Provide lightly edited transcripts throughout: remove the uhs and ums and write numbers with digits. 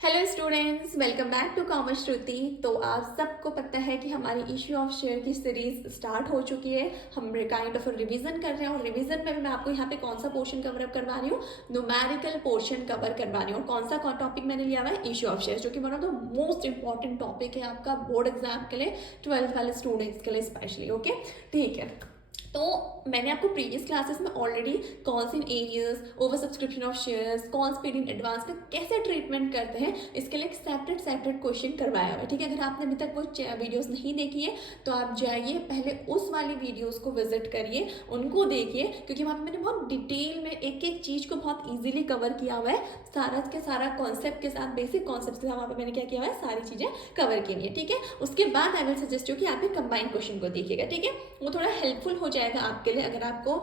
Hello students, welcome back to commerce Shruti. तो आप सबको पता है कि हमारी इश्यू ऑफ शेयर की सीरीज स्टार्ट हो चुकी है। हम काइंड ऑफ रिवीजन कर रहे हैं और रिवीजन में भी मैं आपको यहाँ पे कौन सा पोर्शन कवर अप करवा रही हूँ, न्यूमेरिकल पोर्शन कवर करवा रही हूँ। कौन सा टॉपिक मैंने लिया हुआ है, इश्यू ऑफ शेयर, जो कि one of the most important topic है आपका बोर्ड एग्जाम के लिए, 12th वाले स्टूडेंट्स के लिए स्पेशली। ओके, ठीक है। तो मैंने आपको प्रीवियस क्लासेस में already calls in arrears, over subscription of shares, calls paid in advance का कैसे ट्रीटमेंट करते हैं, इसके लिए एक सेपरेट क्वेश्चन करवाया हुआ है। ठीक है, अगर आपने अभी तक वो वीडियोस नहीं देखी है तो आप जाइए, पहले उस वाली वीडियोस को विजिट करिए, उनको देखिए, क्योंकि वहाँ पे मैंने बहुत डिटेल में एक एक चीज़ को बहुत ईजिली कवर किया हुआ है। सारा के सारा कॉन्सेप्ट के साथ, बेसिक कॉन्सेप्ट के साथ वहाँ पे मैंने क्या किया हुआ है, सारी चीज़ें कवर की हुई है। ठीक है, उसके बाद आई विल सजेस्ट यू कि आप एक कंबाइंड क्वेश्चन को देखिएगा। ठीक है, वो थोड़ा हेल्पफुल हो जाएगा आपके लिए, अगर आपको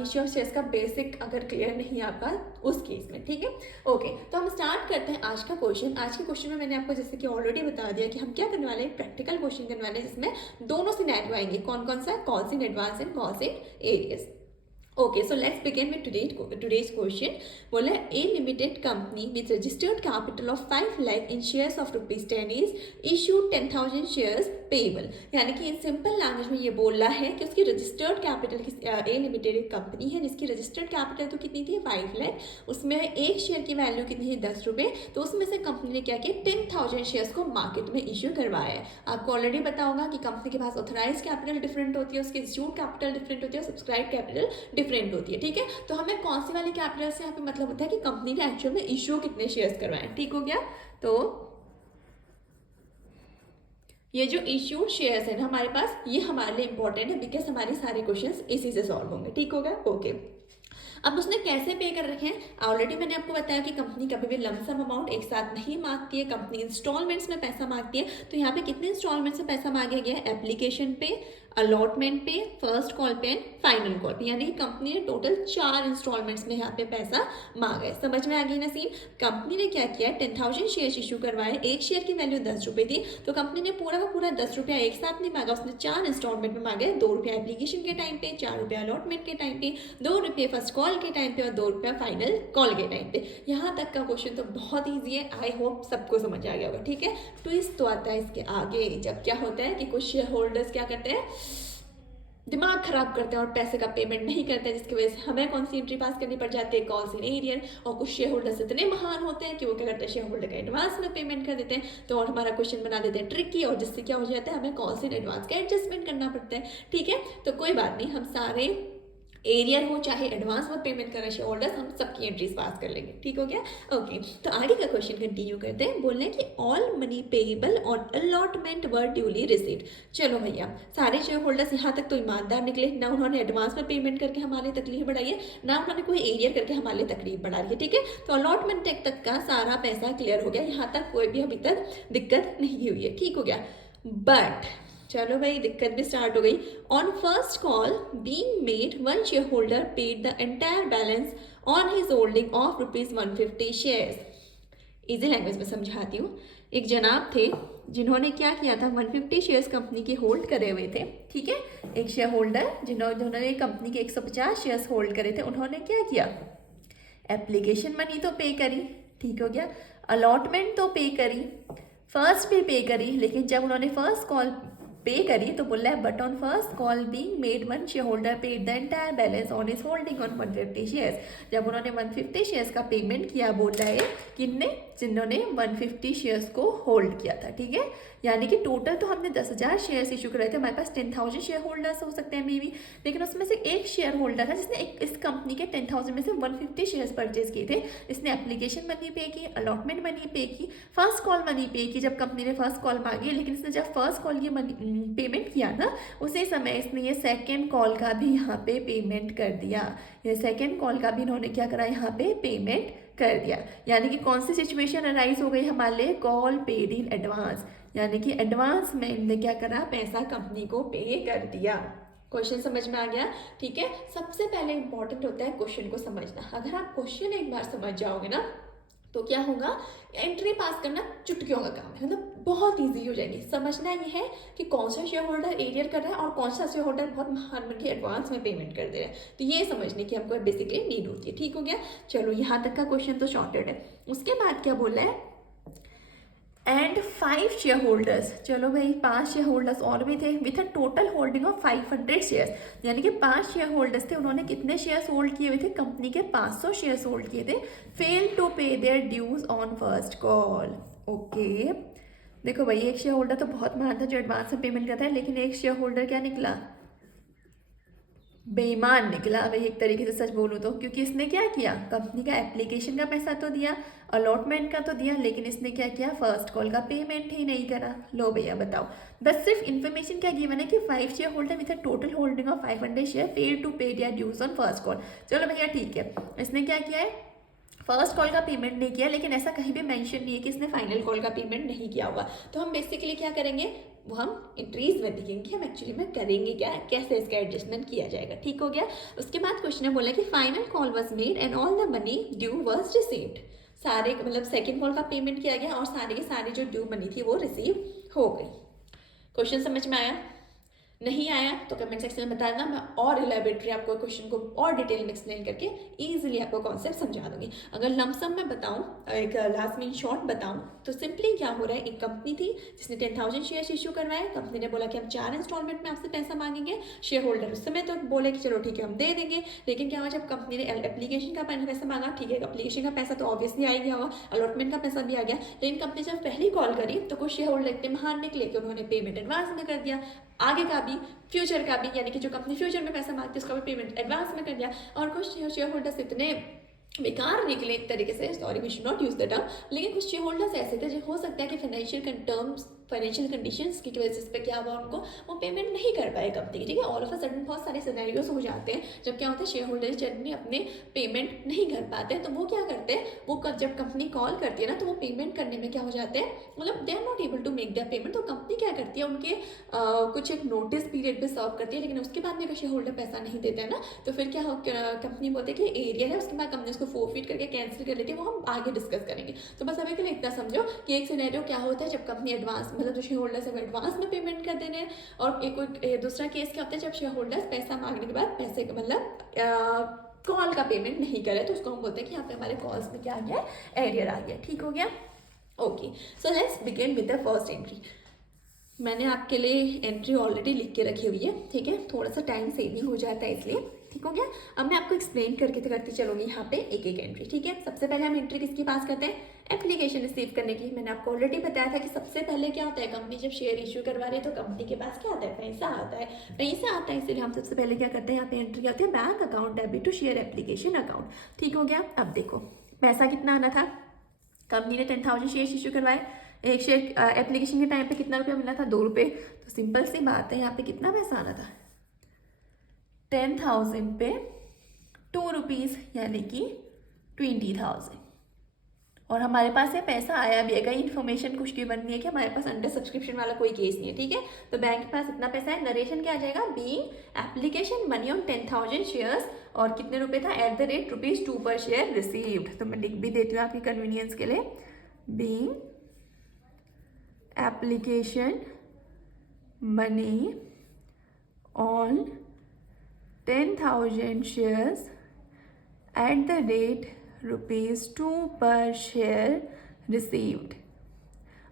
इश्यू ऑफ शेयर्स का बेसिक अगर क्लियर नहीं है आपका उस केस में। ठीक है, ओके। तो हम स्टार्ट करते हैं आज का क्वेश्चन। आज के क्वेश्चन में मैंने आपको जैसे कि ऑलरेडी बता दिया कि हम क्या करने वाले हैं, प्रैक्टिकल क्वेश्चन करने वाले हैं, जिसमें दोनों सिनेरियो आएंगे। कौन कौन सा? Calls in advance and calls in areas. Okay, so let's begin with today's question. बोला a limited company with registered capital of 5 lakh in shares of rupees 10 is issued 10,000 shares payable। यानी कि in simple language में ये बोल रहा है कि उसकी रजिस्टर्ड कैपिटल, ए लिमिटेड एक कंपनी है जिसकी रजिस्टर्ड कैपिटल तो कितनी थी, 5 लाख। उसमें एक शेयर की वैल्यू कितनी है, 10 रुपये। तो उसमें से कंपनी ने क्या किया, 10,000 शेयर्स को मार्केट में इश्यू करवाया है। आपको ऑलरेडी पता होगा कि कंपनी के पास ऑथराइज कैपिटल डिफरेंट होती है, उसकी इश्यूड कैपिटल डिफरेंट होती है, सब्सक्राइब कैपिटल डिफरेंट होती है। ठीक है, तो हमें कौन सी वाली कैपिटल से यहाँ पे मतलब होता है कि कंपनी ने एक्चुअल में इश्यू कितने शेयर्स करवाए। ठीक हो गया। तो ये जो इश्यू शेयर्स है ना हमारे पास, ये हमारे लिए इंपॉर्टेंट है, बिकॉज हमारे सारे क्वेश्चंस इसी से सॉल्व होंगे। ठीक होगा, ओके। अब उसने कैसे पे कर रखे हैं, ऑलरेडी मैंने आपको बताया कि कंपनी कभी भी लमसम अमाउंट एक साथ नहीं मांगती है, कंपनी इंस्टॉलमेंट्स में पैसा मांगती है। तो यहाँ पे कितने इंस्टॉलमेंट से पैसा मांगा गया है, एप्लीकेशन पे, अलॉटमेंट पे, फर्स्ट कॉल पे एंड फाइनल कॉल पे। यानी कि कंपनी ने टोटल 4 इंस्टॉलमेंट्स में यहाँ पे पैसा मांगा है। समझ में आ गई ना सीन। कंपनी ने क्या किया, 10,000 शेयर इशू करवाए, एक शेयर की वैल्यू 10 रुपये थी। तो कंपनी ने पूरा का पूरा 10 रुपया एक साथ नहीं मांगा, उसने 4 इंस्टॉलमेंट में मांगे। 2 रुपया एप्लीकेशन के टाइम पे, 4 रुपया अलॉटमेंट के टाइम पे, 2 रुपये फर्स्ट कॉल के टाइम पे और 2 रुपया फाइनल कॉल के टाइम पे। यहाँ तक का क्वेश्चन तो बहुत ईजी है, आई होप सबको समझ आ गया होगा। ठीक है, ट्विस्ट तो आता है इसके आगे, जब क्या होता है कि कुछ शेयर होल्डर्स क्या करते हैं, दिमाग खराब करते हैं और पैसे का पेमेंट नहीं करते हैं, जिसकी वजह से हमें कौन सी एंट्री पास करनी पड़ जाती है, कॉल्स इन एरियर। और कुछ शेयर होल्डर्स इतने महान होते हैं कि वो क्या करते हैं, शेयर होल्डर का एडवांस में पेमेंट कर देते हैं, तो और हमारा क्वेश्चन बना देते हैं ट्रिकी, और जिससे क्या हो जाता है, हमें कॉल्स इन एडवांस का एडजस्टमेंट करना पड़ता है। ठीक है, तो कोई बात नहीं, हम सारे एरियर हो चाहे एडवांस में पेमेंट कर रहे शेयर होल्डर्स, हम सबकी एंट्रीज पास कर लेंगे। ठीक हो गया, ओके। तो आगे का क्वेश्चन कंटिन्यू करते हैं। बोल रहे हैं कि all money payable on allotment were duly received. चलो भैया, सारे शेयर होल्डर्स यहाँ तक तो ईमानदार निकले, ना उन्होंने एडवांस में पेमेंट करके हमारी तकलीफ बढ़ाई है, ना उन्होंने कोई एरियर करके हमारे लिए तकलीफ बढ़ा रही है। ठीक है, तो अलॉटमेंट तक का सारा पैसा क्लियर हो गया, यहाँ तक कोई भी अभी तक दिक्कत नहीं हुई है। ठीक हो गया, बट चलो भाई, दिक्कत भी स्टार्ट हो गई। On first call being made, one share holder paid the entire balance on his holding of ₹150 shares. Easy language में समझाती हूँ। एक जनाब थे जिन्होंने क्या किया था, 150 शेयर्स कंपनी के होल्ड करे हुए थे। ठीक है, एक शेयर होल्डर जिन्होंने कंपनी के 150 शेयर्स होल्ड करे थे, उन्होंने क्या किया, एप्लीकेशन मनी तो पे करी, ठीक हो गया, अलॉटमेंट तो पे करी, फर्स्ट भी पे करी। लेकिन जब उन्होंने फर्स्ट कॉल पे करी तो बोल रहा है, but on first call being made, one share holder paid the entire balance on his holding on 150 shares. जब उन्होंने 150 शेयर्स का पेमेंट किया, बोल रहा है किन्ने, जिन्होंने 150 शेयर्स को होल्ड किया था। ठीक है, यानी कि टोटल तो हमने 10,000 शेयर्स इशू कराए थे, हमारे पास 10,000 शेयर होल्डर्स हो सकते हैं मे बी, लेकिन उसमें से एक शेयर होल्डर है जिसने इस कंपनी के 10,000 में से 150 शेयर्स परचेज किए थे। इसने एप्लीकेशन मनी पे की, अलॉटमेंट मनी पे की, फर्स्ट कॉल मनी पे की जब कंपनी ने फर्स्ट कॉल मांगी। लेकिन इसने जब फर्स्ट कॉल ये मनी पेमेंट किया ना, उसी समय इसने ये सेकेंड कॉल का भी यहाँ पे पेमेंट कर दिया। ये सेकेंड कॉल का भी इन्होंने क्या करा, यहाँ पे पेमेंट कर दिया। यानी कि कौन सी सिचुएशन अराइज हो गई हमारे लिए, कॉल पेड इन एडवांस, यानी कि एडवांस में इनने क्या करा, पैसा कंपनी को पे कर दिया। क्वेश्चन समझ में आ गया। ठीक है, सबसे पहले इंपॉर्टेंट होता है क्वेश्चन को समझना। अगर आप क्वेश्चन एक बार समझ जाओगे ना, तो क्या होगा, एंट्री पास करना चुटकियों का काम है, मतलब बहुत इजी हो जाएगी। समझना ये है कि कौन सा शेयर होल्डर एरियर कर रहा है और कौन सा शेयर होल्डर बहुत महान बन के एडवांस में पेमेंट कर दे रहा है। तो ये समझने की हमको बेसिकली नीड होती है। ठीक हो गया, चलो यहाँ तक का क्वेश्चन तो शॉर्टेड है। उसके बाद क्या बोला है, एंड 5 शेयर होल्डर्स, चलो भाई 5 शेयर होल्डर्स और भी थे with a total holding of 500 shares, यानी कि 5 शेयर होल्डर्स थे, उन्होंने कितने शेयर्स होल्ड किए हुए थे, कंपनी के 500 शेयर्स होल्ड किए थे, fail to pay their dues on first call. Okay, देखो भाई एक शेयर होल्डर तो बहुत महान था जो एडवांस में पेमेंट करता है, लेकिन एक शेयर होल्डर क्या निकला, बेईमान निकला भाई एक तरीके से सच बोलूँ तो, क्योंकि इसने क्या किया, कंपनी का एप्लीकेशन का पैसा तो दिया, अलॉटमेंट का तो दिया, लेकिन इसने क्या किया, फर्स्ट कॉल का पेमेंट ही नहीं करा। लो भैया बताओ, बस सिर्फ इन्फॉर्मेशन क्या गिवन है कि 5 share holder with a total holding of 500 share fail to pay their dues on first call. चलो भैया ठीक है, इसने क्या किया है, फर्स्ट कॉल का पेमेंट नहीं किया, लेकिन ऐसा कहीं भी मेंशन नहीं है कि इसने फाइनल कॉल का पेमेंट नहीं किया होगा। तो हम बेसिकली क्या करेंगे, वो हम एंट्रीज में दिखेंगे कि हम एक्चुअली में करेंगे क्या, कैसे इसका एडजस्टमेंट किया जाएगा। ठीक हो गया। उसके बाद क्वेश्चन में बोला कि final call was made and all the money due was received, सारे मतलब सेकंड कॉल का पेमेंट किया गया और सारे के सारे जो ड्यू मनी थी वो रिसीव हो गई। क्वेश्चन समझ में आया? नहीं आया तो कमेंट सेक्शन में बता देना, मैं और इलेबोरेटली आपको क्वेश्चन को और डिटेल में एक्सप्लेन करके इजीली आपको कॉन्सेप्ट समझा दूंगी। अगर लमसम में बताऊं, एक लास्ट में शॉर्ट बताऊं, तो सिंपली क्या हो रहा है, एक कंपनी थी जिसने 10,000 शेयर्स इशू करवाए, कंपनी ने बोला कि हम 4 इंस्टॉलमेंट में आपसे पैसा मांगेंगे, शेयर होल्डर उस समय तो बोले कि चलो ठीक है हम दे देंगे, लेकिन क्या हुआ, जब कंपनी ने एप्लीकेशन का पैसा मांगा, ठीक है एप्लीकेशन का पैसा तो ऑब्वियसली आ ही गया होगा, अलॉटमेंट का पैसा भी आ गया, लेकिन कंपनी जब पहली कॉल करी तो कुछ शेयर होल्डर इतने महान निकले कि उन्होंने पेमेंट एडवांस में कर दिया, आगे का भी फ्यूचर का भी, यानी कि जो कंपनी फ्यूचर में पैसा मांगती है उसका भी पेमेंट एडवांस में कर दिया, और कुछ शेयर होल्डर्स इतने बेकार निकले एक तरीके से, sorry we should not use the term, लेकिन कुछ शेयर होल्डर्स ऐसे थे जो हो सकता है कि फाइनेंशियल कंडीशंस की वजह से क्या हुआ, उनको वो पेमेंट नहीं कर पाए कंपनी की। ठीक है, ऑल ऑफ अ सडन बहुत सारे सिनेरियोज हो जाते हैं जब क्या होता है, शेयर होल्डर्स जनरली अपने पेमेंट नहीं कर पाते हैं, तो वो क्या करते हैं, वो जब कंपनी कॉल करती है ना, तो वो पेमेंट करने में क्या हो जाते हैं, मतलब they are not able to make the payment, तो कंपनी क्या करती है, उनके कुछ एक नोटिस पीरियड पे सर्व करती है, लेकिन उसके बाद में अगर शेयर होल्डर पैसा नहीं देते हैं ना, तो फिर क्या कंपनी बोलती है कि एरिया है, उसके बाद कंपनी उसको फोरफिट करके कैंसिल कर लेती है, वो हम आगे डिस्कस करेंगे। तो बस अभी के लिए इतना समझो कि एक सिनेरियो क्या होता है जब कंपनी एडवांस, मतलब जो शेयर होल्डर्स है वो एडवांस में पेमेंट कर देने, और एक दूसरा केस क्या होता है जब शेयर होल्डर्स पैसा मांगने के बाद पैसे मतलब कॉल का पेमेंट नहीं करे, तो उसको हम बोलते हैं कि यहाँ पे हमारे कॉल्स में क्या आ गया, एरियर आ गया। ठीक हो गया। Okay, so let's begin with the first entry. मैंने आपके लिए एंट्री ऑलरेडी लिख के रखी हुई है, ठीक है, थोड़ा सा टाइम सेविंग हो जाता है इसलिए। ठीक हो गया। अब मैं आपको एक्सप्लेन करके करती चलूँगी यहाँ पे एक एक एंट्री। ठीक है, सबसे पहले हम एंट्री किसकी पास करते हैं, एप्लीकेशन रिसीव करने की। मैंने आपको ऑलरेडी बताया था कि सबसे पहले क्या होता है, कंपनी जब शेयर इश्यू करवा रही है तो कंपनी के पास क्या आता है, पैसा आता है, पैसा आता है, इसलिए हम सबसे पहले क्या करते हैं, यहाँ पे एंट्री होती है bank account debit to share application account. ठीक हो गया। अब देखो पैसा कितना आना था, कंपनी ने 10,000 शेयर इशू करवाए, एक शेयर एप्लीकेशन के टाइम पे कितना रुपया मिला था, 2 रुपये। तो सिंपल सी बात है, यहाँ पे कितना पैसा आना था, 10,000 पे 2 रुपीज़, यानी कि 20,000। और हमारे पास ये पैसा आया भी है, कहीं इन्फॉर्मेशन कुछ की बननी है कि हमारे पास अंडर सब्सक्रिप्शन वाला कोई केस नहीं है। ठीक है, तो बैंक के पास इतना पैसा है, नरेशन क्या आ जाएगा, being application money on 10,000 shares, और कितने रुपए था, @(2 पर शेयर रिसीव्ड। तो मैं लिख भी देती हूँ आपकी कन्वीनियंस के लिए, being application money on 10,000 shares @(2 per share received.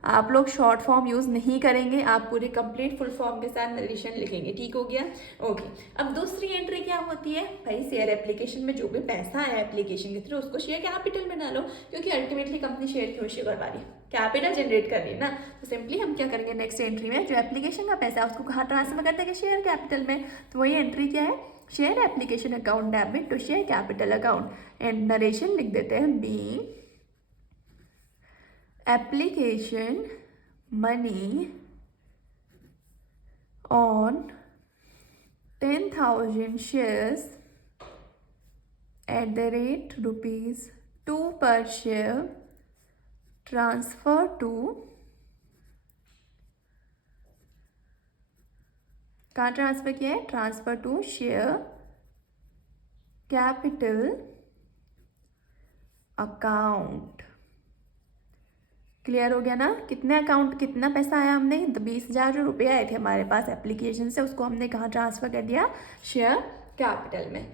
आप लोग शॉर्ट फॉर्म यूज़ नहीं करेंगे, आप पूरे कंप्लीट फुल फॉर्म के साथ नरेशन लिखेंगे। ठीक हो गया। ओके, अब दूसरी एंट्री क्या होती है भाई, शेयर एप्लीकेशन में जो भी पैसा आया एप्लीकेशन के थ्रू उसको शेयर कैपिटल में डालो, क्योंकि अल्टीमेटली कंपनी शेयर क्यों इश्यू करवा रही है, कैपिटल जनरेट कर रही है ना। तो सिंपली हम क्या करेंगे, नेक्स्ट एंट्री में जो एप्लीकेशन का पैसा है उसको कहाँ ट्रांसफर कर देंगे, शेयर कैपिटल में। तो वही एंट्री क्या है, share application account debit to share capital account, and narration लिख देते हैं, being application money on 10,000 shares @(2 per share transfer to, कहाँ ट्रांसफर किया है, transfer to share capital account. Clear हो गया ना, कितने अकाउंट कितना पैसा आया, हमने 20,000 जो रुपये आए थे हमारे पास एप्लीकेशन से, उसको हमने कहाँ ट्रांसफर कर दिया, शेयर कैपिटल में।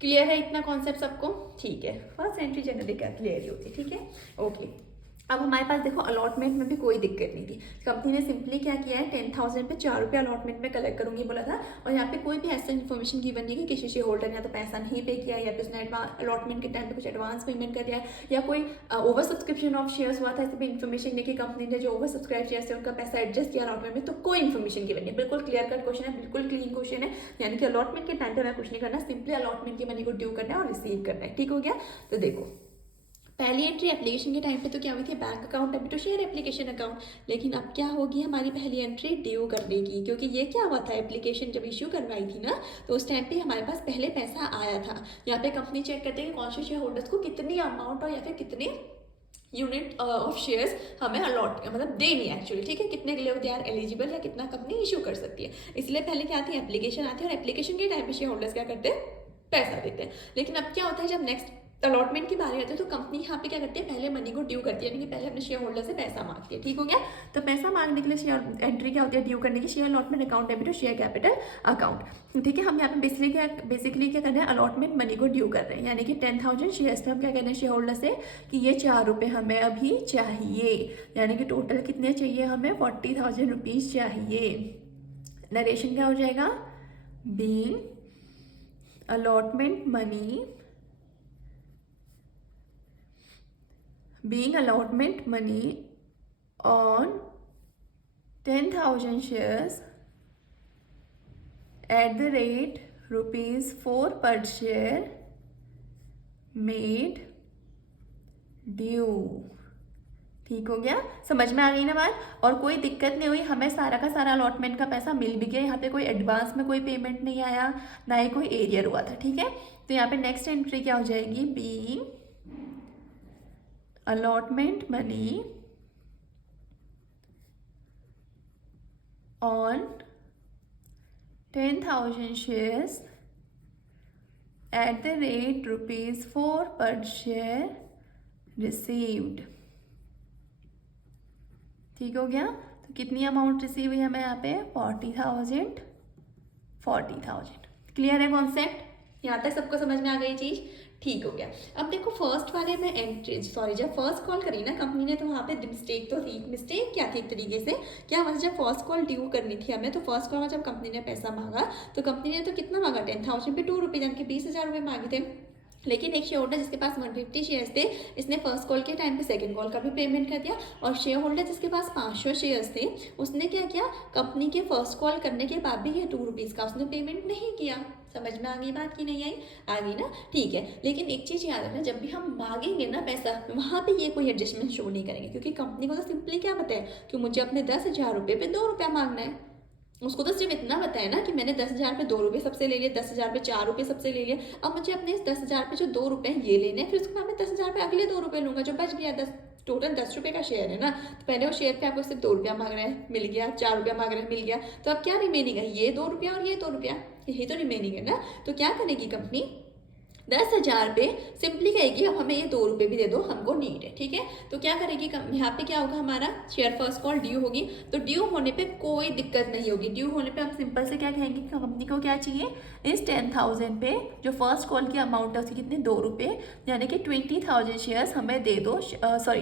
क्लियर है इतना कॉन्सेप्ट सबको? ठीक है, फर्स्ट एंट्री जनरली क्या क्लियर ही होती है। ठीक है। ओके, अब हमारे पास देखो अलॉटमेंट में भी कोई दिक्कत नहीं थी, कंपनी ने सिंपली क्या किया है 10,000 पे 4 रुपये अलॉटमेंट में कलेक्ट करूंगी बोला था। और यहाँ पे कोई भी ऐसा इन्फॉर्मेशन गिवन नहीं कि किसी शेयर होल्डर ने तो पैसा नहीं पे किया, या फिर उसने अलॉटमेंट के टाइम पे कुछ एडवांस पेमेंट कर दिया, या कोई ओवर सब्सक्रिप्शन ऑफ शेयर्स हुआ था, इस पर इन्फॉर्मेशन नहीं कि कंपनी ने जो ओवर सब्सक्राइब शेयर है उनका पैसा एडजस्ट किया अलॉटमेंट में, तो कोई इन्फॉर्मेशन गिवन नहीं। बिल्कुल क्लियर कट क्वेश्चन है, बिल्कुल क्लीन क्वेश्चन है, यानी कि अलॉटमेंट के टाइम पे मैं कुछ नहीं करना, सिंपली अलॉटमेंट की मनी को ड्यू करना है और रिसीव करना है। ठीक हो गया। तो देखो पहली एंट्री एप्लीकेशन के टाइम पे तो क्या हुई थी, bank account debit to share application account, लेकिन अब क्या होगी हमारी पहली एंट्री ड्यू करने की, क्योंकि ये क्या हुआ था एप्लीकेशन जब इश्यू करवाई थी ना, तो उस टाइम पे हमारे पास पहले पैसा आया था। यहाँ पे कंपनी चेक करते हैं कि कौन से शेयर होल्डर्स को कितनी अमाउंट और या फिर कितने यूनिट ऑफ शेयर्स हमें अलॉट मतलब देनी है एक्चुअली, ठीक है, कितने के लिए दे आर एलिजिबल या कितना कंपनी इशू कर सकती है। इसलिए पहले क्या आती है एप्लीकेशन आती है, और एप्लीकेशन के टाइम पे शेयर होल्डर्स क्या करते हैं पैसा देते हैं। लेकिन अब क्या होता है जब नेक्स्ट अलॉटमेंट की बारी आती है तो कंपनी यहाँ पे क्या करती है पहले मनी को ड्यू करती है, यानी कि पहले अपने शेयर होल्डर से पैसा मांगती है। ठीक हो गया। तो पैसा मांगने के लिए शेयर एंट्री क्या होती है ड्यू करने की, शेयर अलॉटमेंट अकाउंट डेबिट और शेयर कैपिटल अकाउंट। ठीक है, हम यहाँ पे बेसिकली क्या कर रहे हैं अलॉटमेंट मनी को ड्यू कर रहे हैं, यानी कि 10,000 शेयर्स पे हम क्या कर रहे हैं शेयर होल्डर से कि ये 4 रुपये हमें अभी चाहिए, यानी कि टोटल कितने चाहिए हमें 40,000 रुपीज़ चाहिए। नरेशन क्या हो जाएगा, being allotment money on 10,000 shares at the rate ₹4 per share made due। ठीक हो गया, समझ में आ गई ना बात। और कोई दिक्कत नहीं हुई, हमें सारा का सारा अलॉटमेंट का पैसा मिल भी गया, यहाँ पे कोई एडवांस में कोई पेमेंट नहीं आया, ना ही कोई एरियर हुआ था। ठीक है, तो यहाँ पे नेक्स्ट एंट्री क्या हो जाएगी, being allotment money on 10,000 shares at the rate ₹4 पर शेयर रिसीव्ड। ठीक हो गया, तो कितनी अमाउंट रिसीव हुई हमें यहाँ पे 40,000। क्लियर है कॉन्सेप्ट, यहाँ तक सबको समझ में आ गई चीज़। ठीक हो गया। अब देखो फर्स्ट वाले में एंट्री जब फर्स्ट कॉल करी ना कंपनी ने, तो वहाँ पे मिस्टेक तो थी। मिस्टेक क्या थी एक तरीके से, क्या मतलब जब फर्स्ट कॉल ड्यू करनी थी हमें, तो फर्स्ट कॉल में जब कंपनी ने पैसा मांगा तो कंपनी ने तो कितना मांगा 10,000 पे 2 रुपये, यानी कि 20,000 रुपये मांगे थे। लेकिन एक शेयर होल्डर जिसके पास 150 शेयर्स थे, इसने फर्स्ट कॉल के टाइम पे सेकंड कॉल का भी पेमेंट कर दिया, और शेयर होल्डर जिसके पास 500 शेयर्स थे उसने क्या किया, कंपनी के फर्स्ट कॉल करने के बाद भी ये 2 रुपीज़ का उसने पेमेंट नहीं किया। समझ में आ गई बात की नहीं आई, आ गई ना। ठीक है, लेकिन एक चीज़ याद रखना, जब भी हम मांगेंगे ना पैसा वहाँ पे ये कोई एडजस्टमेंट शो नहीं करेंगे, क्योंकि कंपनी को तो सिंपली क्या पता है कि मुझे अपने 10,000 रुपये पे 2 रुपया मांगना है। उसको तो सिर्फ इतना बताया ना कि मैंने 10,000 पे 2 रुपये सबसे ले लिए, 10,000 पे 4 रुपये सबसे ले लिए, अब मुझे अपने इस 10,000 पे जो 2 रुपये हैं ये लेने हैं, फिर उसके बाद मैं 10,000 पे अगले 2 रुपये लूँगा जो बच गया। टोटल 10 रुपये का शेयर है ना, तो पहले वो शेयर पे आपको सिर्फ 2 रुपया मांग रहे हैं, मिल गया, 4 रुपया मांग रहे हैं, मिल गया, तो अब क्या रिमेनिंग है, ये 2 रुपया और ये 2 रुपया, यही तो रिमेनिंग है ना। तो क्या करेगी कंपनी 10,000 पे सिंपली कहेगी अब हमें ये 2 रुपये भी दे दो, हमको नीड है। ठीक है, तो क्या करेगी यहाँ पे क्या होगा, हमारा शेयर फर्स्ट कॉल ड्यू होगी, तो ड्यू होने पे कोई दिक्कत नहीं होगी। ड्यू होने पे हम सिंपल से क्या कहेंगे कि कंपनी को क्या चाहिए, इस 10,000 पे जो फर्स्ट कॉल की अमाउंट है उसकी कितने 2 रुपये, यानी कि 20,000 शेयर्स हमें दे दो,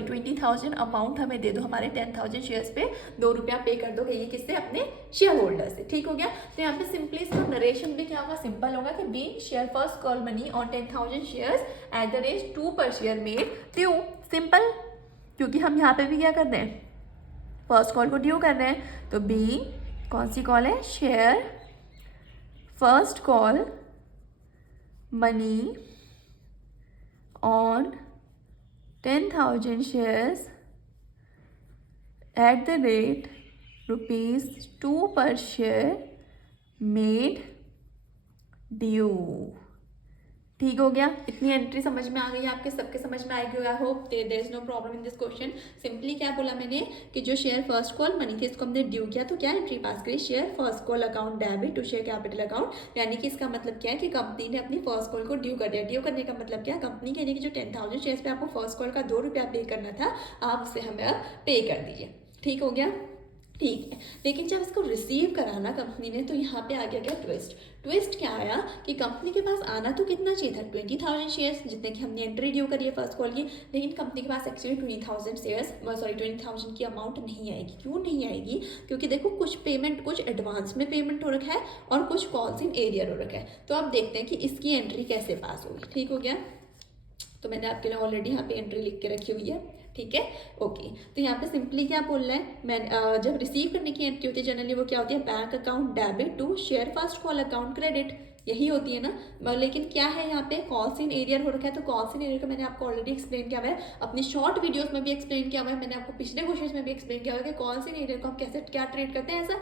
20,000 अमाउंट हमें दे दो, हमारे 10,000 शेयर्स पे 2 रुपया पे कर दो, कहिए किससे, अपने शेयर होल्डर से। ठीक हो गया, तो यहाँ पे सिंपली इसका नरेशन भी क्या होगा, सिंपल होगा कि being share first call money on 10,000 shares at the rate 2 per share made due. Simple, क्योंकि हम यहाँ पे भी क्या कर रहे हैं फर्स्ट कॉल को ड्यू कर रहे हैं, तो बी कौन सी कॉल है, share first call money on 10,000 shares at the rate ₹2 per share made due. ठीक हो गया, इतनी एंट्री समझ में आ गई, आपके सबके समझ में आएगी। I hope there is no problem in this question. Simply क्या बोला मैंने कि जो शेयर फर्स्ट कॉल मनी थी इसको हमने ड्यू किया, तो क्या एंट्री पास करी, share first call account debit to share capital account, यानी कि इसका मतलब क्या है कि कंपनी ने अपनी फर्स्ट कॉल को ड्यू कर दिया। ड्यू करने का मतलब क्या, कंपनी कहने की जो 10,000 शेयर्स पे आपको फर्स्ट कॉल का 2 रुपया पे करना था, आप उसे हमें अब पे कर दीजिए। ठीक हो गया, ठीक है। लेकिन जब इसको रिसीव करा ना कंपनी ने, तो यहाँ पे आ गया क्या ट्विस्ट। ट्विस्ट क्या आया कि कंपनी के पास आना तो कितना चाहिए था, 20,000 शेयर्स, जितने की हमने एंट्री ड्यू करी है फर्स्ट कॉल की। लेकिन कंपनी के पास एक्चुअली 20,000 शेयर्स, सॉरी 20,000 की अमाउंट नहीं आएगी। क्यों नहीं आएगी? क्योंकि देखो कुछ पेमेंट, कुछ एडवांस में पेमेंट हो रखा है और कुछ कॉल्स इन एरियर हो रखा है। तो अब देखते हैं कि इसकी एंट्री कैसे पास होगी। ठीक हो गया। तो मैंने आपके लिए ऑलरेडी यहाँ पे एंट्री लिख के रखी हुई है। ठीक है, ओके। तो यहाँ पे सिंपली क्या बोल रहा है, मैं जब रिसीव करने की एंट्री होती है जनरली वो क्या होती है, bank account debit to share first call account credit, यही होती है ना। लेकिन क्या है यहाँ पे, कॉल्स इन एरियर हो रखा है। तो कॉल्स इन एरियर का मैंने आपको ऑलरेडी एक्सप्लेन किया हुआ है, अपनी शॉर्ट वीडियोस में भी एक्सप्लेन किया हुआ है, मैंने आपको पिछले क्वेश्चन में भी एक्सप्लेन किया हुआ है कि कॉल्स इन एरियर को हम कैसे क्या ट्रेड करते हैं। ऐसा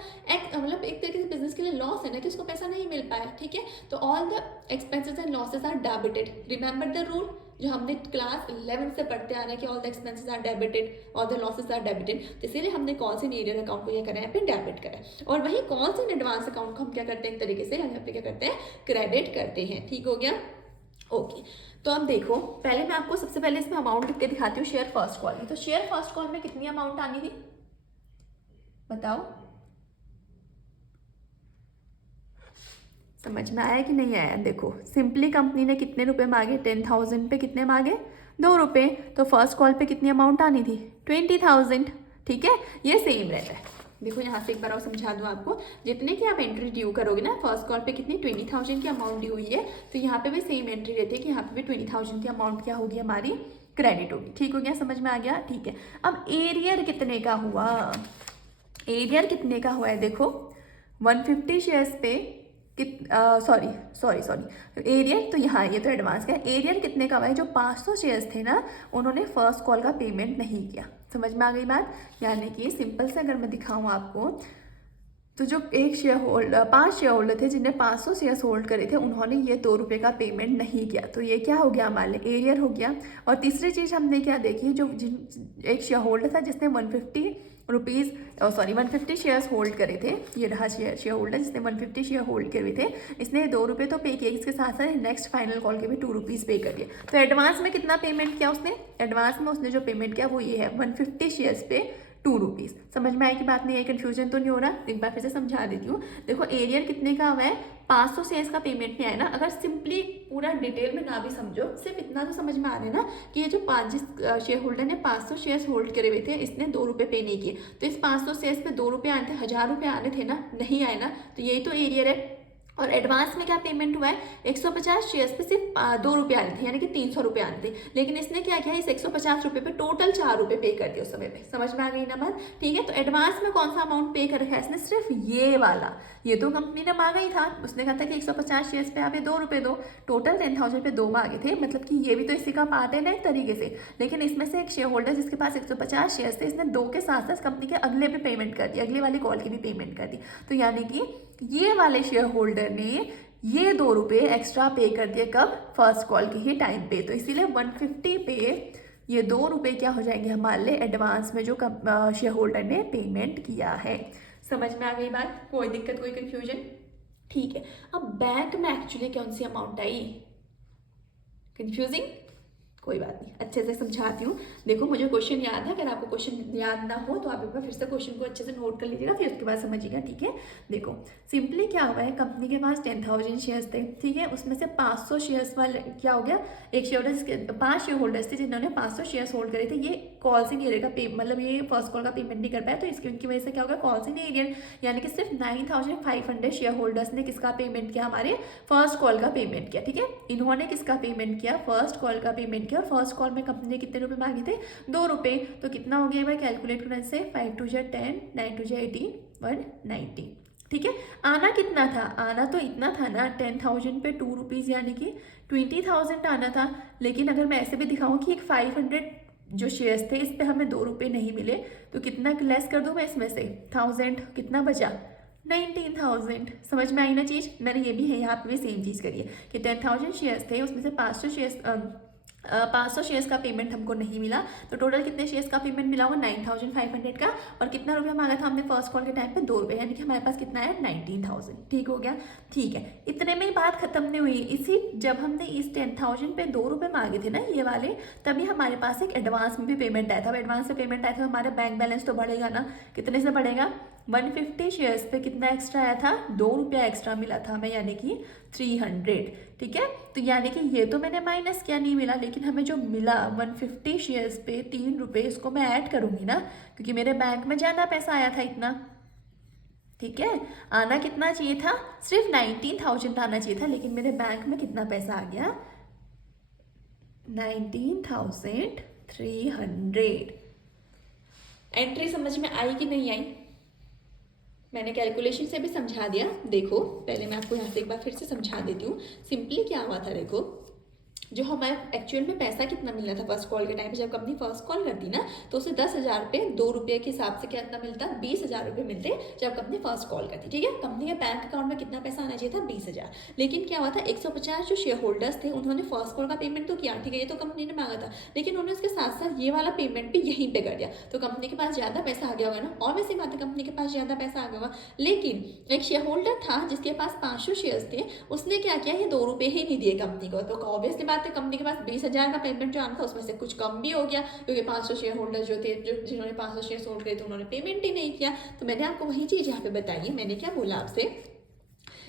मतलब एक तरीके से बिजनेस के लिए लॉस है ना कि उसको पैसा नहीं मिल पाया। ठीक है, तो all the expenses and losses are debited. Remember the rule जो हमने क्लास 11 से पढ़ते आ रहे हैं कि all the expenses are debited, all the losses are debited. तो इसीलिए हमने कॉल्स इन एरियर अकाउंट को क्या करा है, यहाँ पे डेबिट करा है। और वही कॉल्स इन एडवांस अकाउंट को हम क्या करते हैं, एक तरीके से यहाँ पे क्या करते हैं, क्रेडिट करते हैं। ठीक हो गया, ओके। तो अब देखो, पहले मैं आपको सबसे पहले इसमें अमाउंट लिख के दिखाती हूँ शेयर फर्स्ट कॉल में। तो शेयर फर्स्ट कॉल में कितनी अमाउंट आनी थी बताओ, समझ में आया कि नहीं आया? देखो सिंपली कंपनी ने कितने रुपए मांगे, 10,000 पे कितने मांगे, 2 रुपये। तो फर्स्ट कॉल पे कितनी अमाउंट आनी थी, 20,000। ठीक है, ये सेम रहता है। देखो यहाँ से एक बार और समझा दूँ आपको, जितने की आप एंट्री ड्यू करोगे ना फर्स्ट कॉल पे कितनी, 20,000 की अमाउंट ड्यू हुई है, तो यहाँ पे भी सेम एंट्री रहती है कि यहाँ पे भी 20,000 की अमाउंट क्या होगी हमारी, क्रेडिट होगी। ठीक हो गया, समझ में आ गया? ठीक है। अब एरियर कितने का हुआ, एरियर कितने का हुआ है देखो, 150 शेयर्स पे सॉरी सॉरी सॉरी एरियर, तो यहाँ ये तो एडवांस का है। एरियर कितने का हुआ है, जो 500 शेयर्स थे ना उन्होंने फर्स्ट कॉल का पेमेंट नहीं किया। समझ में आ गई बात? यानी कि सिंपल से अगर मैं दिखाऊँ आपको, तो जो एक शेयर होल्डर 5 शेयर होल्डर थे जिन्हें 500 शेयर्स होल्ड करे थे, उन्होंने ये 2 रुपये का पेमेंट नहीं किया। तो ये क्या हो गया हमारे लिए, एरियर हो गया। और तीसरी चीज़ हमने क्या देखी, जो एक शेयर होल्डर था जिसने 150 शेयर्स होल्ड करे थे, ये रहा शेयर होल्डर जिसने 150 शेयर होल्ड करे थे, इसने 2 रुपये तो पे किए, इसके साथ साथ नेक्स्ट फाइनल कॉल के भी 2 रुपीज़ पे कर दिए। तो एडवांस में कितना पेमेंट किया उसने, एडवांस में उसने जो पेमेंट किया वो ये है, 150 शेयर्स पे 2 रुपीज़। समझ में आए कि बात नहीं है, कन्फ्यूजन तो नहीं हो रहा? एक बार फिर से समझा देती हूँ। देखो एरियर कितने का हुआ है, 500 शेयर्स का पेमेंट नहीं आया ना। अगर सिंपली पूरा डिटेल में ना भी समझो, सिर्फ इतना तो समझ में आ रहा है ना कि ये जो जिस शेयर होल्डर ने 500 शेयर्स होल्ड करे हुए थे, इसने 2 रुपये पे नहीं किए, तो इस 500 शेयर्स पे 2 रुपये आने थे, 1000 रुपये आने थे ना, नहीं आए ना, तो यही तो एरियर है। और एडवांस में क्या पेमेंट हुआ है, 150 शेयर्स पे सिर्फ 2 रुपये आने थे, यानी कि 300 रुपये आने थे। लेकिन इसने क्या किया, इस 150 रुपये पे टोटल 4 रुपये पे कर दिया उस समय पे। समझ में आ गई ना बात? ठीक है, तो एडवांस में कौन सा अमाउंट पे कर रखा है इसने, सिर्फ ये वाला। ये तो कंपनी ने मांगा ही था, उसने कहा था कि 150 शेयर्स पे आप 2 रुपये दो, टोटल 10,000 पे 2 मांगे थे, मतलब कि ये भी तो इसी का पार्ट है ना एक तरीके से। लेकिन इसमें से एक शेयर होल्डर जिसके पास 150 शेयर्स थे, इसने 2 के साथ साथ कंपनी के अगले पे पेमेंट कर दी, अगले वाली कॉल की भी पेमेंट कर दी। तो यानी कि ये वाले शेयर होल्डर ने ये 2 रुपये एक्स्ट्रा पे कर दिए, कब, फर्स्ट कॉल के ही टाइम पे। तो इसीलिए 150 पे ये 2 रुपये क्या हो जाएंगे हमारे लिए, एडवांस में जो शेयर होल्डर ने पेमेंट किया है। समझ में आ गई बात? कोई दिक्कत, कोई कंफ्यूजन? ठीक है। अब बैंक में एक्चुअली कौन सी अमाउंट आई, कंफ्यूजिंग? कोई बात नहीं, अच्छे से समझाती हूँ। देखो मुझे क्वेश्चन याद है, अगर आपको क्वेश्चन याद ना हो तो आप एक बार फिर से क्वेश्चन को अच्छे से नोट कर लीजिएगा, फिर उसके बाद समझिएगा। ठीक है, देखो सिंपली क्या हुआ है, कंपनी के पास 10,000 शेयर्स थे। ठीक है, उसमें से 500 शेयर्स वाले क्या हो गया, एक शेयर होल्डर जिसके 5 शेयर होल्डर्स थे जिन्होंने 500 शेयर्स होल्ड करे थे, ये कॉल्स इन एरियर का मतलब ये फर्स्ट कॉल का पेमेंट नहीं कर पाया, तो इसकी उनकी वजह से क्या होगा, कॉल्स इन एरियर, यानी कि सिर्फ 9,500 शेयर होल्डर्स ने किसका पेमेंट किया, हमारे फर्स्ट कॉल का पेमेंट किया। ठीक है, इन्होंने किसका पेमेंट किया, फर्स्ट कॉल का पेमेंट किया। फर्स्ट कॉल में कंपनी ने कितने रुपए मांगे थे, 2 रुपये। तो कितना हो गया भाई, कैलकुलेट करने से 5 2 10, 9 2 18, 190। ठीक है, आना कितना था, आना तो इतना था ना, 10,000 पे 2 रुपीज़, यानी कि 20,000 आना था। लेकिन अगर मैं ऐसे भी दिखाऊँ कि एक 500 जो शेयर्स थे इस पे हमें 2 रुपये नहीं मिले, तो कितना लेस कर दूँ मैं इसमें से, 1000, कितना बचा, 19,000। समझ में आई ना चीज़? मैंने ये भी है यहाँ पे भी सेम चीज़ करी है कि 10,000 शेयर्स थे, उसमें से 500 शेयर्स 500 शेयर्स का पेमेंट हमको नहीं मिला, तो टोटल कितने शेयर्स का पेमेंट मिला होगा 9500 का। और कितना रुपया मांगा था हमने फर्स्ट कॉल के टाइम पे 2 रुपये, यानी कि हमारे पास कितना है 19000। ठीक हो गया, ठीक है। इतने में ही बात खत्म नहीं हुई, इसी जब हमने इस 10000 पे 2 रुपये मांगे थे ना ये वाले, तभी हमारे पास एक एडवांस में भी पेमेंट आया था। अब एडवांस में पेमेंट आया था, हमारा बैंक बैलेंस तो बढ़ेगा ना, कितने से बढ़ेगा, 150 शेयर्स पे कितना एक्स्ट्रा आया था, 2 रुपया एक्स्ट्रा मिला था हमें, यानी कि 300। ठीक है, तो यानी कि ये तो मैंने माइनस किया, नहीं मिला, लेकिन हमें जो मिला 150 शेयर्स पे 3 रुपये, इसको मैं ऐड करूँगी ना, क्योंकि मेरे बैंक में ज़्यादा पैसा आया था इतना। ठीक है, आना कितना चाहिए था, सिर्फ 19000 आना चाहिए था, लेकिन मेरे बैंक में कितना पैसा आ गया, 19300। एंट्री समझ में आई कि नहीं आई? मैंने कैलकुलेशन से भी समझा दिया। देखो पहले मैं आपको यहाँ से एक बार फिर से समझा देती हूँ। सिंपली क्या हुआ था, देखो जो हमारे एक्चुअल में पैसा कितना मिलना था फर्स्ट कॉल के टाइम पे, जब कंपनी फर्स्ट कॉल करती ना, तो उसे 10,000 पे 2 रुपये के हिसाब से कितना मिलता, 20,000 रुपये मिलते जब कंपनी फर्स्ट कॉल करती। ठीक है, कंपनी के बैंक अकाउंट में कितना पैसा आना चाहिए था, 20,000। लेकिन क्या हुआ था, 150 जो शेयर होल्डर्स थे उन्होंने फर्स्ट कॉल का पेमेंट तो किया, ठीक है, ये तो कंपनी ने मांगा था, लेकिन उन्होंने उसके साथ साथ ये वाला पेमेंट भी यहीं पे कर दिया, तो कंपनी के पास ज़्यादा पैसा आ गया होगा ना, और वैसी बात है कंपनी के पास ज़्यादा पैसा आ गया होगा। लेकिन एक शेयर होल्डर था जिसके पास 500 शेयर्स थे, उसने क्या किया, ये 2 रुपये ही नहीं दिए कंपनी को, तो ऑब्वियसली बात है कंपनी के पास 20,000 का पेमेंट जो आना था उसमें से कुछ कम भी हो गया, क्योंकि 500 शेयर होल्डर जो थे, जो जिन्होंने 500 शेयर होल्ड करे थे, उन्होंने पेमेंट ही नहीं किया। तो मैंने आपको वही चीज़ यहाँ पे बताई, मैंने क्या बोला आपसे,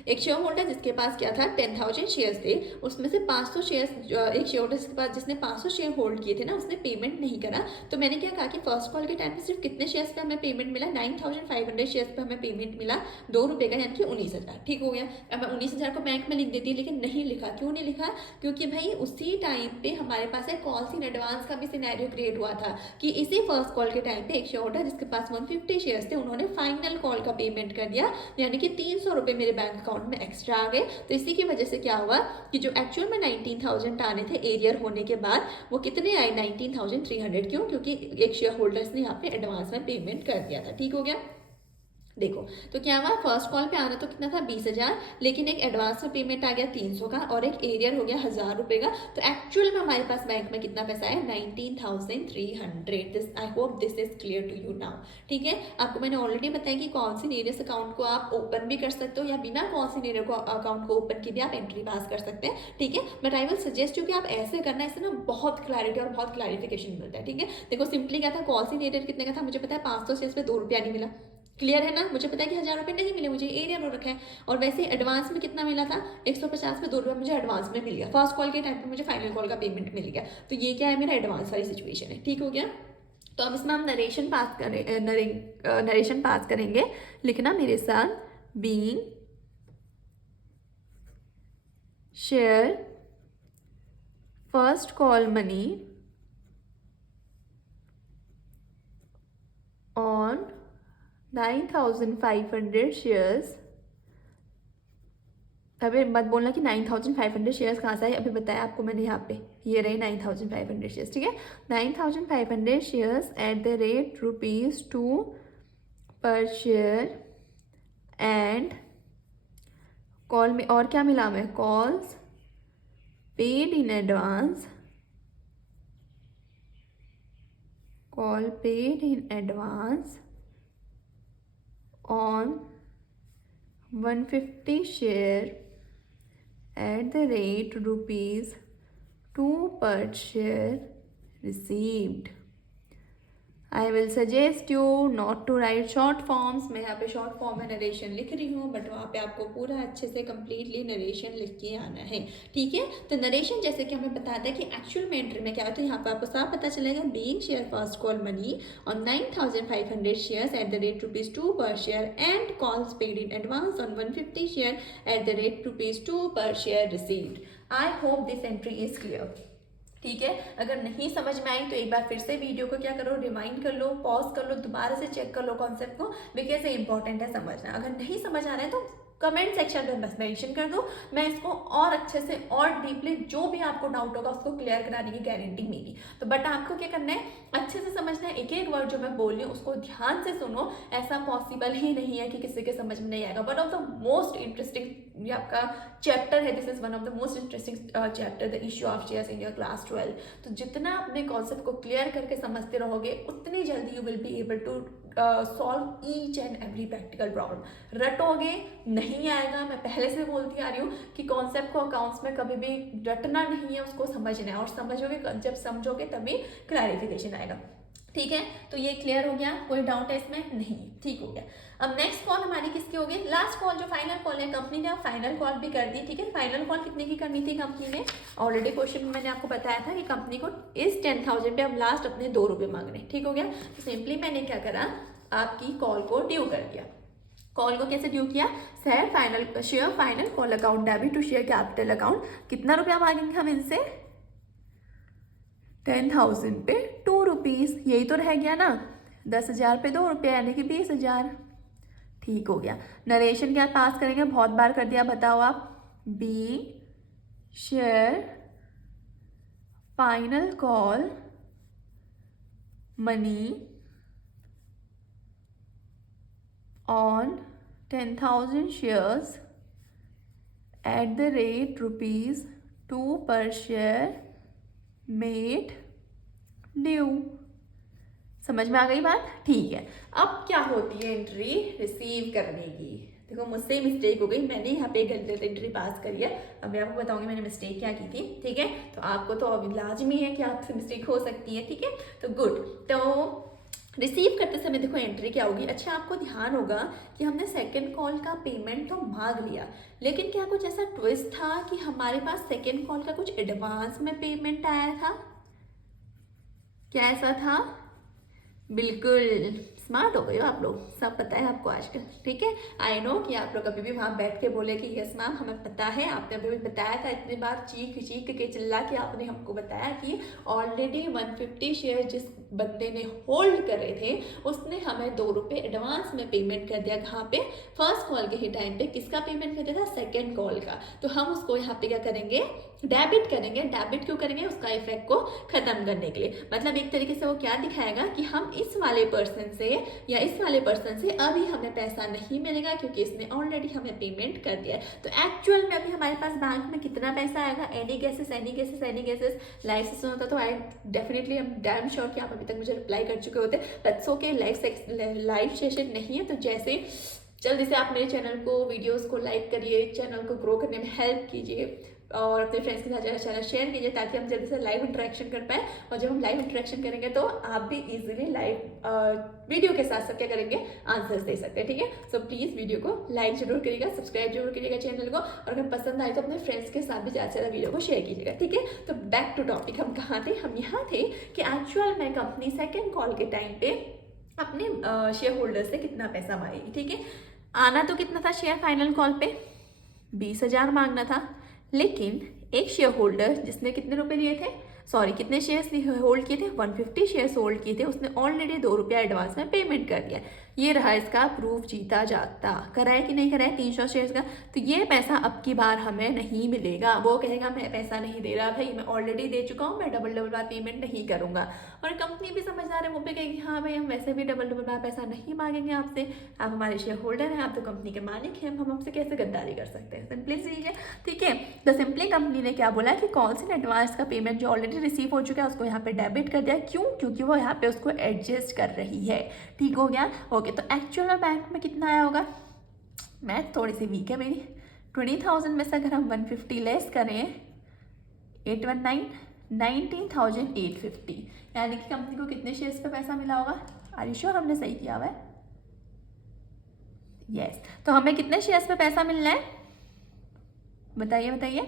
एक शेयर होल्डर जिसके पास क्या था 10,000 शेयर्स थे, उसमें से 500 शेयर्स, एक शेयर होल्डर के पास जिसने 500 शेयर होल्ड किए थे ना, उसने पेमेंट नहीं करा। तो मैंने क्या कहा कि फर्स्ट कॉल के टाइम पे सिर्फ कितने शेयर्स पे हमें पेमेंट मिला, 9500 शेयर्स पे हमें पेमेंट मिला 2 रुपये का, यानी कि 19,000। ठीक हो गया, अब मैं 19,000 को बैंक में लिख देती, लेकिन नहीं लिखा। क्यों नहीं लिखा, क्योंकि भाई उसी टाइम पे हमारे पास एक कॉल्स इन एडवांस का भी सिनेरियो क्रिएट हुआ था, कि इसी फर्स्ट कॉल के टाइम पे एक शेयर होल्डर जिसके पास 150 शेयर्स थे, उन्होंने फाइनल कॉल का पेमेंट कर दिया, यानी कि 300 रुपये मेरे बैंक अकाउंट में एक्स्ट्रा आ गए। तो इसी की वजह से क्या हुआ कि जो एक्चुअल में 19,000 आने थे एरियर होने के बाद, वो कितने आए 19,300। क्यों, क्योंकि एक शेयर होल्डर्स ने यहाँ पे एडवांस में पेमेंट कर दिया था। ठीक हो गया, देखो तो क्या हुआ, फर्स्ट कॉल पे आना तो कितना था 20,000, लेकिन एक एडवांस में पेमेंट आ गया 300 का, और एक एरियर हो गया 1,000 रुपये का। तो एक्चुअल में हमारे पास बैंक में कितना पैसा है 19,300। I hope this is clear to you now. ठीक है, आपको मैंने ऑलरेडी बताया कि कॉन्सिनियरियस अकाउंट को आप ओपन भी कर सकते हो, या बिना कॉन्सिनियरियस अकाउंट को ओपन किए भी आप एंट्री पास कर सकते हैं। ठीक है, but I will suggest you कि आप ऐसे करना, इससे ना बहुत क्लैरिटी और बहुत क्लैरिफिकेशन मिलता है। ठीक है, देखो सिंपली क्या था, कॉन्सिनियरियस कितने का था मुझे पता है, 500 शेयर्स पे 2 रुपया नहीं मिला, क्लियर है ना, मुझे पता है कि 1,000 रुपये नहीं मिले, मुझे एरिया हो रखा है। और वैसे एडवांस में कितना मिला था, 150 में 2 रुपये मुझे एडवांस में मिल गया, फर्स्ट कॉल के टाइम पे मुझे फाइनल कॉल का पेमेंट मिल गया। तो ये क्या है, मेरा एडवांस वाली सिचुएशन है। ठीक हो गया, तो अब इसमें हम नरेशन पास करेंगे। लिखना मेरे साथ, being share first call money on 9,500 shares. अभी मत बोलना कि 9,500 शेयर्स कहाँ से आए, अभी बताया आपको मैंने यहाँ पे, ये रहे 9,500 शेयर्स। ठीक है, 9,500 shares at the rate ₹2 per share, and call में और क्या मिला हमें, calls paid in advance, call paid in advance on 150 share at the rate ₹2 per share received. I will suggest you not to write short forms. मैं यहाँ पे short form में narration लिख रही हूँ, बट वहाँ पे आपको पूरा अच्छे से कम्प्लीटली नरेशन लिख के आना है। ठीक है, तो नरेशन जैसे कि हमें बताता है कि एक्चुअल में एंट्री में क्या होता है, यहाँ पे आपको साफ पता चलेगा, being share first call money on 9,500 shares at the rate ₹2 per share, and calls paid in advance on 150 share eight the rate ₹2 per share received. I hope this entry is clear. ठीक है, अगर नहीं समझ में आई तो एक बार फिर से वीडियो को क्या करो, रिमाइंड कर लो, पॉज कर लो, दोबारा से चेक कर लो कॉन्सेप्ट को, बिकॉज ये इंपॉर्टेंट है समझना। अगर नहीं समझ आ रहा है तो कमेंट सेक्शन में बस मेंशन कर दो, मैं इसको और अच्छे से और डीपली जो भी आपको डाउट होगा उसको क्लियर कराने की गारंटी मेरी। तो बट आपको क्या करना है, अच्छे से समझना है, एक एक वर्ड जो मैं बोल रही हूँ उसको ध्यान से सुनो। ऐसा पॉसिबल ही नहीं है कि किसी के समझ में नहीं आएगा। One of the most interesting ये आपका चैप्टर है, this is one of the most interesting chapter, the issue of shares in your class 12। तो जितना अपने कॉन्सेप्ट को क्लियर करके समझते रहोगे उतनी जल्दी you will be able to solve each and every practical problem. रटोगे नहीं आएगा, मैं पहले से बोलती आ रही हूँ कि कॉन्सेप्ट को अकाउंट्स में कभी भी रटना नहीं है, उसको समझना है, और समझोगे, जब समझोगे तभी क्लैरिफिकेशन आएगा। ठीक है, तो ये क्लियर हो गया, कोई डाउट है इसमें? नहीं, ठीक हो गया। अब नेक्स्ट कॉल हमारी किसकी होगी? लास्ट कॉल जो फाइनल कॉल है, कंपनी ने फाइनल कॉल भी कर दी। ठीक है, फाइनल कॉल कितने की करनी थी कंपनी ने? ऑलरेडी क्वेश्चन में मैंने आपको बताया था कि कंपनी को इस 10,000 पे अब लास्ट अपने 2 रुपये मांगने। ठीक हो गया, तो सिंपली मैंने क्या करा, आपकी कॉल को ड्यू कर दिया। कॉल को कैसे ड्यू किया? Share final call account debit to share capital account. कितना रुपया मांगेंगे हम इनसे? 10,000 पे 2 रुपीज़, यही तो रह गया ना। 10,000 पे 2 रुपये यानी कि 20,000। ठीक हो गया। नरेशन क्या पास करेंगे? बहुत बार कर दिया, बताओ आप। Be share final call money on 10,000 shares at the rate ₹2 per share made due. समझ में आ गई बात? ठीक है, अब क्या होती है एंट्री रिसीव करने की। देखो मुझसे मिस्टेक हो गई, मैंने यहाँ पे गलत एंट्री पास करी है। अब मैं आपको बताऊंगी मैंने मिस्टेक क्या की थी। ठीक है, तो आपको तो अभी लाजमी है कि आपसे मिस्टेक हो सकती है। ठीक है, तो गुड। तो रिसीव करते समय देखो एंट्री क्या होगी। अच्छा, आपको ध्यान होगा कि हमने सेकंड कॉल का पेमेंट तो मांग लिया, लेकिन क्या कुछ ऐसा ट्विस्ट था कि हमारे पास सेकंड कॉल का कुछ एडवांस में पेमेंट आया था? क्या ऐसा था? बिल्कुल स्मार्ट हो गए हो आप लोग, सब पता है आपको आजकल। ठीक है, आई नो कि आप लोग अभी भी वहाँ बैठ के बोले कि यस मैम हमें पता है, आपने अभी भी बताया था, इतनी बार चीख चीख के चिल्ला के आपने हमको बताया कि ऑलरेडी 150 शेयर जिस बंदे ने होल्ड करे थे उसने हमें 2 रुपये एडवांस में पेमेंट कर दिया। कहाँ पे? फर्स्ट कॉल के ही टाइम पे। किसका पेमेंट कर दिया था? सेकेंड कॉल का। तो हम उसको यहाँ पे क्या करेंगे? डेबिट करेंगे। डेबिट क्यों करेंगे? उसका इफेक्ट को खत्म करने के लिए। मतलब एक तरीके से वो क्या दिखाएगा कि हम इस वाले पर्सन से या इस वाले पर्सन से अभी हमें पैसा नहीं मिलेगा क्योंकि इसने ऑलरेडी हमें पेमेंट कर दिया है। तो एक्चुअल में अभी हमारे पास बैंक में कितना पैसा आएगा? Any guesses, any guesses, any guesses. Live session होता तो I definitely am damn sure कि आप अभी तक मुझे रिप्लाई कर चुके होते। बट ओके, लाइव सेशन नहीं है, तो जैसे जल्दी से आप मेरे चैनल को, वीडियोस को लाइक करिए, चैनल को ग्रो करने में हेल्प कीजिए और अपने फ्रेंड्स के साथ चैनल शेयर कीजिए ताकि हम जल्दी से लाइव इंटरेक्शन कर पाए। और जब हम लाइव इंटरेक्शन करेंगे तो आप भी इजीली लाइव वीडियो के साथ सब क्या करेंगे? आंसर्स दे सकते हैं। ठीक है, सो प्लीज़ वीडियो को लाइक जरूर करिएगा, सब्सक्राइब जरूर करिएगा चैनल को, और अगर पसंद आए तो अपने फ्रेंड्स के साथ भी ज़्यादा से ज़्यादा वीडियो को शेयर कीजिएगा। ठीक है, तो बैक टू टॉपिक, हम कहाँ थे? हम यहाँ थे कि एक्चुअल में कंपनी सेकेंड कॉल के टाइम पे अपने शेयर होल्डर से कितना पैसा मांगेगी। ठीक है, आना तो कितना था शेयर फाइनल कॉल पे? 20,000 मांगना था। लेकिन एक शेयर होल्डर जिसने कितने रुपए लिए थे, सॉरी कितने शेयर्स होल्ड किए थे? 150 शेयर्स होल्ड किए थे, उसने ऑलरेडी 2 रुपया एडवांस में पेमेंट कर दिया। ये रहा इसका प्रूफ, जीता जागता। करा है कि नहीं करा है? 300 शेयर्स का। तो ये पैसा अब की बार हमें नहीं मिलेगा। वो कहेगा मैं पैसा नहीं दे रहा भाई, मैं ऑलरेडी दे चुका हूँ, मैं डबल बार पेमेंट नहीं करूंगा। और कंपनी भी समझदार है, वो भी कहेगी हाँ भाई हम वैसे भी डबल बार पैसा नहीं मांगेंगे आपसे, आप हमारे शेयर होल्डर हैं, आप तो कंपनी के मालिक हैं, हम आपसे कैसे गद्दारी कर सकते हैं? सिंपली सी है। ठीक है, तो सिंपली कंपनी ने क्या बोला कि कॉल से एडवांस का पेमेंट जो ऑलरेडी रिसीव हो चुका है उसको यहाँ पे डेबिट कर दिया। क्यों? क्योंकि वो यहाँ पे उसको एडजस्ट कर रही है। ठीक हो गया, ओके। तो एक्चुअल में बैंक में कितना आया होगा? मैथ थोड़ी सी वीक है मेरी। 20,000 में से अगर हम 150 लेस करें 819, 19,850, यानी कि कंपनी को कितने शेयर्स पे पैसा मिला होगा? आर यू श्योर हमने सही किया हुआ है? यस। तो हमें कितने शेयर्स पे पैसा मिलना है? बताइए बताइए।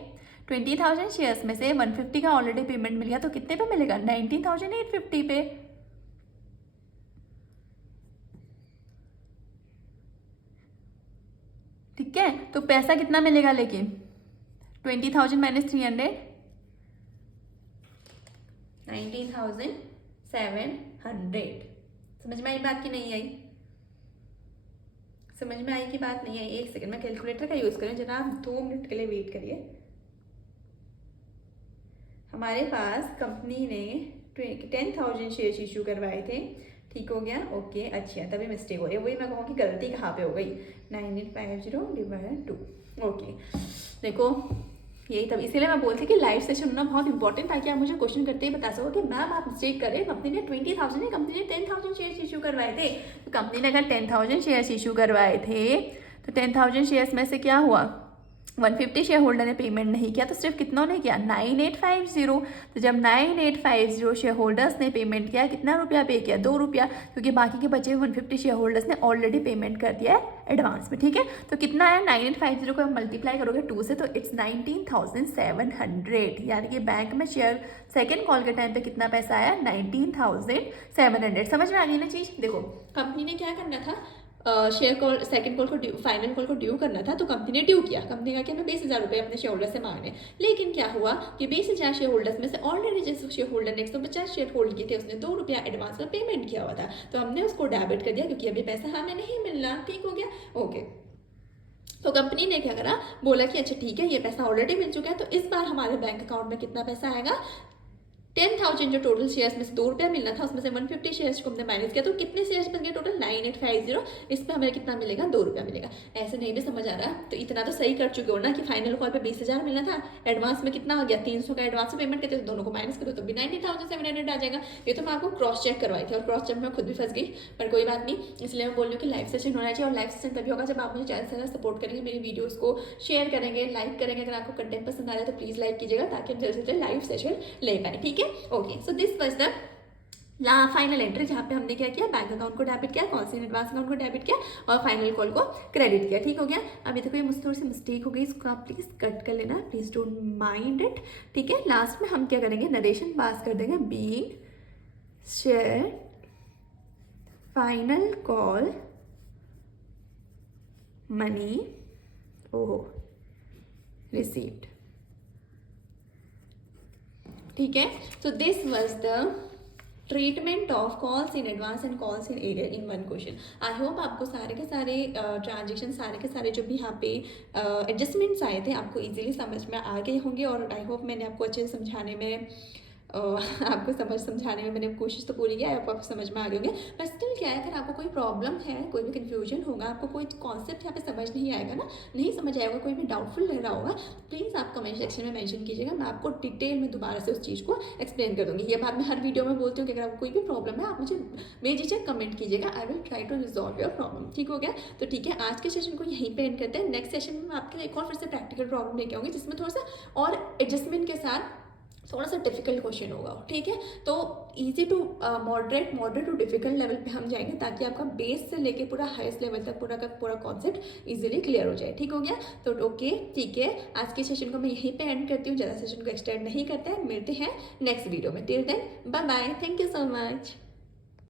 20,000 शेयर्स में से 150 का ऑलरेडी पेमेंट मिल गया, तो कितने पे मिलेगा? 19,850 पे। ठीक है, तो पैसा कितना मिलेगा लेकिन? 20,000 माइनस 300, 19,700। समझ में आई बात की नहीं आई? समझ में आई कि बात नहीं आई? एक सेकंड, मैं कैलकुलेटर का यूज़ करूँ जरा, आप 2 मिनट के लिए वेट करिए। हमारे पास कंपनी ने 10,000 शेयर्स इशू करवाए थे, ठीक हो गया, ओके। अच्छा, तभी मिस्टेक हो रही है, वही मैं कहूँ कि गलती कहाँ पे हो गई। 9850 डिवाइड 2, ओके। देखो यही तब, इसीलिए मैं बोलती कि लाइव सेशन होना बहुत इंपॉर्टेंट, ताकि आप मुझे क्वेश्चन करते ही बता सको कि मैम आप मिस्टेक करें, कंपनी ने 20,000 नहीं, कंपनी ने 10,000 शेयर्स इशू करवाए थे। तो कंपनी ने अगर 10,000 शेयर्स इशू करवाए थे तो 10,000 शेयर्स में से क्या हुआ, 150 शेयर होल्डर ने पेमेंट नहीं किया, तो सिर्फ कितनों ने किया, 9850। तो जब 9850 शेयर होल्डर्स ने पेमेंट किया, कितना रुपया पे किया, 2 रुपया, क्योंकि बाकी के बचे 150 शेयर होल्डर्स ने ऑलरेडी पेमेंट कर दिया है एडवांस में, ठीक है। तो कितना आया, 9850 को आप मल्टीप्लाई करोगे 2 से, तो इट्स 19,700, यानी कि बैंक में शेयर सेकेंड कॉल के टाइम पे कितना पैसा आया, 19,700। समझ में आ गई ना चीज़? देखो कंपनी ने क्या करना था, शेयर कॉल सेकंड कॉल को ड्यू, फाइनल कॉल को ड्यू करना था, तो कंपनी ने ड्यू किया। कंपनी का क्या, हमें 20,000 रुपये अपने शेयर होल्डर से मांगने। लेकिन क्या हुआ कि 20,000 शेयर होल्डर्स में से ऑलरेडी जिस शेयर होल्डर ने 150 शेयर होल्ड किए थे, उसने 2 रुपया एडवांस में पेमेंट किया हुआ था, तो हमने उसको डेबिट कर दिया, क्योंकि अभी पैसा हमें नहीं मिलना, ठीक हो गया, ओके। तो कंपनी ने क्या करा, बोला कि अच्छा ठीक है, ये पैसा ऑलरेडी मिल चुका है, तो इस बार हमारे बैंक अकाउंट में कितना पैसा आएगा, 10,000 जो टोटल शेयर्स में से 2 रुपया मिलना था, उसमें से 150 शेयर्स को हमने माइनस किया, तो कितने शेयर्स बन गए टोटल, 9850। इस पर हमें कितना मिलेगा, 2 रुपया मिलेगा। ऐसे नहीं भी समझ आ रहा, तो इतना तो सही कर चुके हो ना कि फाइनल कॉल पे 20,000 मिलना था, एडवांस में कितना हो गया, 300 का एडवांस पेमेंट करते, तो दोनों को माइनस करो तो भी 90,700 आ जाएगा। ये तो मैं आपको क्रॉस चेक करवाई थी, और क्रॉस चेक में खुद भी फंस गई, पर कोई बात नहीं। इसलिए मैं बोल रही हूँ कि लाइव सेशन होना चाहिए, और लाइव सेशन तभी होगा जब आप मुझे ज़्यादा से ज़्यादा सपोर्ट करेंगे, मेरी वीडियोज़ को शेयर करेंगे, लाइक करेंगे। अगर आपको कंटेंट पसंद आ रहा है तो प्लीज़ लाइक कीजिएगा, ताकि हम जल्द से जल्द लाइव सेशन ले पाए, ठीक है, okay. So this was the final entry, जहाँ पे हमने क्या किया, बैंक अकाउंट को डेबिट किया, कॉल इन एडवांस अकाउंट को डेबिट किया, और फाइनल कॉल को क्रेडिट किया, ठीक हो गया। अभी देखो ये मुझसे थोड़ी सी मिस्टेक हो गई, इसको आप प्लीज़ कट कर लेना, प्लीज़ डोंट माइंड इट, ठीक है। लास्ट में हम क्या करेंगे, नरेशन पास कर देंगे, being share final call money oh received, ठीक है। So this was the treatment of calls in advance and calls in arrear in one question. I hope आपको सारे के सारे ट्रांजेक्शन, सारे के सारे जो भी यहाँ पे एडजस्टमेंट्स आए थे, आपको इजीली समझ में आ गए होंगे, और आई होप मैंने आपको अच्छे से समझाने में आपको समझाने में मैंने कोशिश तो पूरी की है, आपको समझ में आ गए होंगे। पर स्टिल क्या है, अगर आपको कोई प्रॉब्लम है, कोई भी कन्फ्यूजन होगा, आपको कोई कॉन्सेप्ट यहाँ पे समझ नहीं आएगा ना, नहीं समझ आएगा, कोई भी डाउटफुल लग रहा होगा, प्लीज़ आप कमेंट सेक्शन में मेंशन कीजिएगा, मैं आपको डिटेल में दोबारा से उस चीज़ को एक्सप्लेन कर दूँगी। ये बात मैं हर वीडियो में बोलती हूँ कि अगर आपको कोई भी प्रॉब्लम है, आप मुझे बेझिझक कमेंट कीजिएगा, I will try to resolve your problem, ठीक हो गया। तो ठीक है, आज के सेशन को यहीं पे एंड करते हैं। नेक्स्ट सेशन में मैं आपके लिए एक और फिर से प्रैक्टिकल प्रॉब्लम लेके आऊँगी, जिसमें थोड़ा सा और एडजस्टमेंट के साथ थोड़ा सा डिफिकल्ट क्वेश्चन होगा, ठीक है। तो easy to moderate to difficult level पे हम जाएंगे, ताकि आपका बेस से लेके पूरा हाईएस्ट लेवल तक पूरा का पूरा कॉन्सेप्ट इजीली क्लियर हो जाए, ठीक हो गया। तो ओके, ठीक है, आज के सेशन को मैं यहीं पे एंड करती हूँ, ज़्यादा सेशन को एक्सटेंड नहीं करते हैं। मिलते हैं नेक्स्ट वीडियो में, till then bye bye, thank you so much.